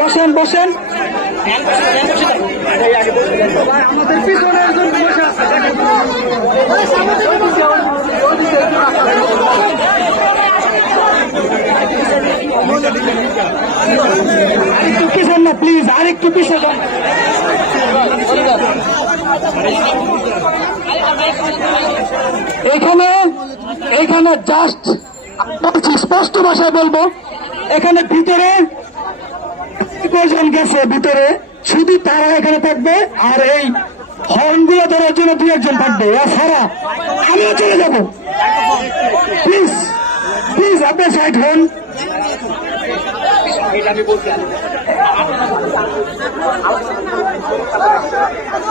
বসেন বসেন, আমাদের পিছনে একজন বসে আছে। আরেকটু পিছন না প্লিজ, আরেকটু পিছন। এখানে জাস্ট স্পষ্ট ভাষায় বলবো, এখানে ভিতরে কয়জন গেছে ভিতরে, শুধু তারা এখানে থাকবে, আর এই হর্নগুলো ধরার জন্য 2-1 থাকবে, এছাড়া আমিও চলে যাব। প্লিজ প্লিজ আপনি সাইড হন।